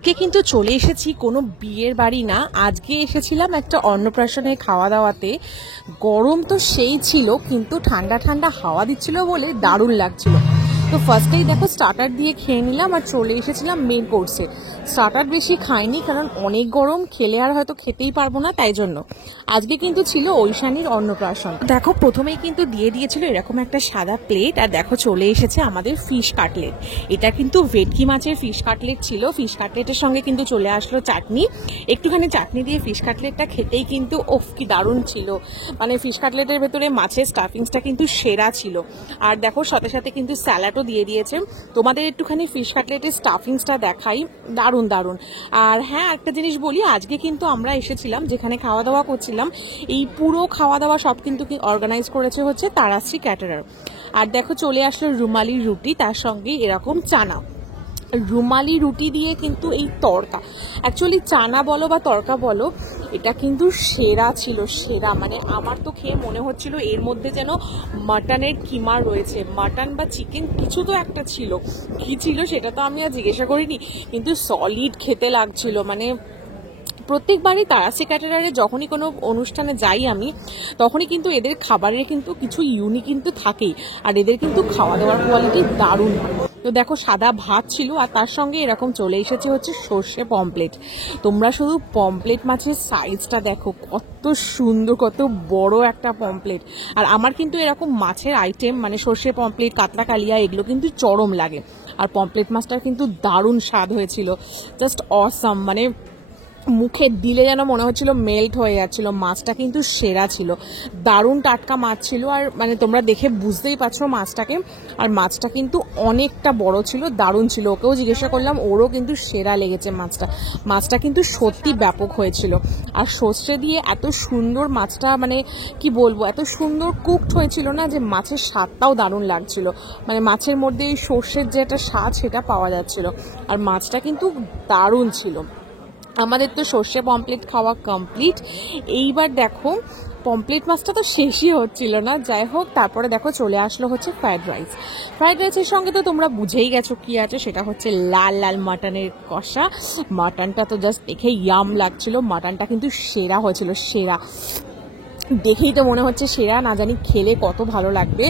কে কিন্তু চলে এসেছি কোনো বিয়ের বাড়ি না, আজকে এসেছিলাম একটা অন্নপ্রাশনে খাওয়া দাওয়াতে। গরম তো সেই ছিল, কিন্তু ঠান্ডা ঠান্ডা হাওয়া দিচ্ছিল বলে দারুণ লাগছিল। তো ফার্স্টেই দেখো স্টার্টার দিয়ে খেয়ে নিলাম আর চলে এসেছিলাম মেন কোর্সে। স্টার্টার বেশি খাইনি, কারণ অনেক গরম, খেলে আর হয়তো খেতেই পারবো না, তাই জন্য। আজকে কিন্তু ছিল ঐশানীর অন্নপ্রাশন। দেখো প্রথমেই কিন্তু দিয়ে দিয়েছিল এরকম একটা সাদা প্লেট, আর দেখো চলে এসেছে আমাদের ফিশ কাটলেট। এটা কিন্তু ভেটকি মাছের ফিশ কাটলেট ছিল। ফিশ কাটলেটের সঙ্গে কিন্তু চলে আসলো চাটনি। একটুখানি চাটনি দিয়ে ফিশ কাটলেটটা খেতেই কিন্তু ওফ কি দারুণ ছিল। মানে ফিশ কাটলেটের ভেতরে মাছের স্টাফিংসটা কিন্তু সেরা ছিল। আর দেখো সাথে সাথে কিন্তু স্যালাডও দিয়ে দিয়েছে। তোমাদের একটুখানি ফিশ কাটলেটের স্টাফিংসটা দেখাই, দারুণ দারুণ। আর হ্যাঁ, একটা জিনিস বলি, আজকে কিন্তু আমরা এসেছিলাম যেখানে খাওয়া দাওয়া করছিলাম, এই পুরো খাওয়া দাওয়া সব কিন্তু অর্গানাইজ করেছে হচ্ছে তারাশ্রী ক্যাটারার। আর দেখো চলে আসলো রুমালি রুটি, তার সঙ্গে এরকম চানা। রুমালি রুটি দিয়ে কিন্তু এই তড়কা, অ্যাকচুয়ালি চানা বলো বা তড়কা বলো, এটা কিন্তু সেরা ছিল, সেরা। মানে আমার তো খেয়ে মনে হচ্ছিল এর মধ্যে যেন মাটনের কিমা রয়েছে, মাটন বা চিকেন কিছু তো একটা ছিল। কি ছিল সেটা তো আমি আর জিজ্ঞাসা করিনি, কিন্তু সলিড খেতে লাগছিল। মানে প্রত্যেকবারই তারাশ্রী ক্যাটারারে যখনই কোনো অনুষ্ঠানে যাই আমি, তখনই কিন্তু এদের খাবারের কিন্তু কিছু ইউনিক কিন্তু থাকেই। আর এদের কিন্তু খাওয়া দাওয়ার কোয়ালিটি দারুণ হয়। তো দেখো সাদা ভাত ছিল, আর তার সঙ্গে এরকম চলে এসেছে হচ্ছে সর্ষে পমপ্লেট। তোমরা শুধু পমপ্লেট মাছের সাইজটা দেখো, কত সুন্দর, কত বড় একটা পমপ্লেট। আর আমার কিন্তু এরকম মাছের আইটেম মানে সর্ষে পমপ্লেট, কাতলা কালিয়া, এগুলো কিন্তু চরম লাগে। আর পমপ্লেট মাছটার কিন্তু দারুণ স্বাদ হয়েছিল, জাস্ট অসাম। মানে মুখে দিলে যেন মনে হচ্ছিল মেল্ট হয়ে যাচ্ছিল। মাছটা কিন্তু সেরা ছিল, দারুণ টাটকা মাছ ছিল। আর মানে তোমরা দেখে বুঝতেই পারছো মাছটাকে। আর মাছটা কিন্তু অনেকটা বড় ছিল, দারুণ ছিল। ওকেও জিজ্ঞাসা করলাম, ওরও কিন্তু সেরা লেগেছে মাছটা। মাছটা কিন্তু সত্যি ব্যাপক হয়েছিল। আর সর্ষে দিয়ে এত সুন্দর মাছটা, মানে কি বলবো, এত সুন্দর কুকড হয়েছিল না, যে মাছের স্বাদটাও দারুণ লাগছিল। মানে মাছের মধ্যে এই সর্ষের যে একটা স্বাদ, সেটা পাওয়া যাচ্ছিল। আর মাছটা কিন্তু দারুণ ছিল। আমাদের তো সর্ষে পমপ্লেট খাওয়া কমপ্লিট। এইবার দেখো পমপ্লেট মাছটা তো শেষই হচ্ছিল না, যাই হোক। তারপরে দেখো চলে আসলো হচ্ছে ফ্রাইড রাইস। ফ্রাইড রাইসের সঙ্গে তো তোমরা বুঝেই গেছো কি আছে, সেটা হচ্ছে লাল লাল মাটনের কষা। মাটনটা তো জাস্ট দেখে ইয়াম লাগছিল। মাটনটা কিন্তু সেরা হয়েছিল, সেরা। দেখেই তো মনে হচ্ছে সেরা, না জানি খেলে কত ভালো লাগবে।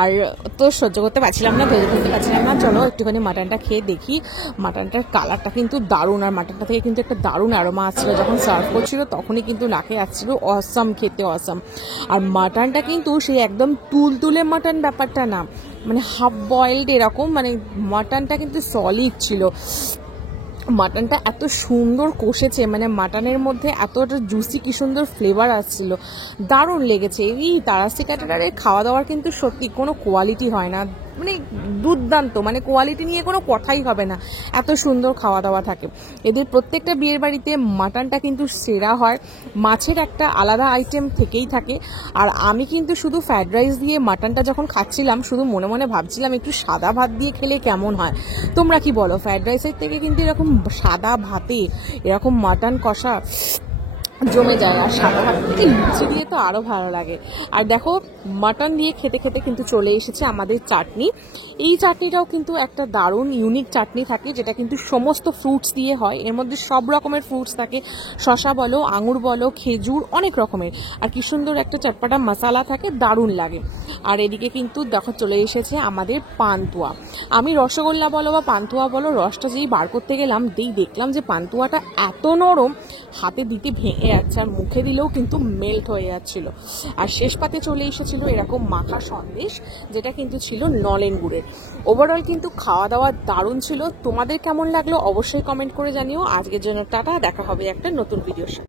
আর তো সহ্য করতে পারছিলাম না, ধরে ফেলতে পারছিলাম না। চলো একটুখানি মাটনটা খেয়ে দেখি। মাটনটার কালারটা কিন্তু দারুণ, আর মাটনটা থেকে কিন্তু একটা দারুণ অ্যারোমা আসছিল। যখন সার্ভ করছিল তখনই কিন্তু নাকে আসছিল, অসাম খেতে, অসাম। আর মাটনটা কিন্তু সেই একদম তুলতুলে মাটন ব্যাপারটা না, মানে হাফ বয়েলড এরকম। মানে মাটনটা কিন্তু সলিড ছিল। মাটনটা এত সুন্দর কষেছে, মানে মাটনের মধ্যে এতটা জুসি, কি সুন্দর ফ্লেভার আসছিল, দারুণ লেগেছে। এই তারাশ্রী ক্যাটারারের খাওয়া দাওয়ার কিন্তু সত্যি কোনো কোয়ালিটি হয় না, মানে দুর্দান্ত। মানে কোয়ালিটি নিয়ে কোনো কথাই হবে না, এত সুন্দর খাওয়া দাওয়া থাকে এদের। প্রত্যেকটা বিয়ের বাড়িতে মাটনটা কিন্তু সেরা হয়, মাছের একটা আলাদা আইটেম থেকেই থাকে। আর আমি কিন্তু শুধু ফ্রাইড রাইস দিয়ে মাটনটা যখন খাচ্ছিলাম, শুধু মনে মনে ভাবছিলাম একটু সাদা ভাত দিয়ে খেলে কেমন হয়। তোমরা কি বলো? ফ্রাইড রাইসের থেকে কিন্তু এরকম সাদা ভাতে এরকম মাটন কষা জমে যায়। আর সাদা ভাত থেকে লুচি দিয়ে তো আরও ভালো লাগে। আর দেখো মাটন দিয়ে খেতে খেতে কিন্তু চলে এসেছে আমাদের চাটনি। এই চাটনিটাও কিন্তু একটা দারুণ ইউনিক চাটনি থাকে, যেটা কিন্তু সমস্ত ফ্রুটস দিয়ে হয়। এর মধ্যে সব রকমের ফ্রুটস থাকে, শসা বলো, আঙুর বলো, খেজুর, অনেক রকমের। আর কি সুন্দর একটা চটপাটা মশলা থাকে, দারুণ লাগে। আর এদিকে কিন্তু দেখো চলে এসেছে আমাদের পান্তুয়া। আমি রসগোল্লা বলো বা পান্তুয়া বলো, রসটা যেই বার করতে গেলাম, দেখলাম যে পান্তুয়াটা এত নরম, হাতে দিতে ভেঙে যাচ্ছে, আর মুখে দিলেও কিন্তু মেল্ট হয়ে যাচ্ছিল। আর শেষ পাতে চলে এসেছিল এরকম মাখা সন্দেশ, যেটা কিন্তু ছিল নলেন গুড়ের। ওভারঅল কিন্তু খাওয়া দাওয়া দারুণ ছিল। তোমাদের কেমন লাগলো অবশ্যই কমেন্ট করে জানিও। আজকের জন্য টাটা, দেখা হবে একটা নতুন ভিডিওর সাথে।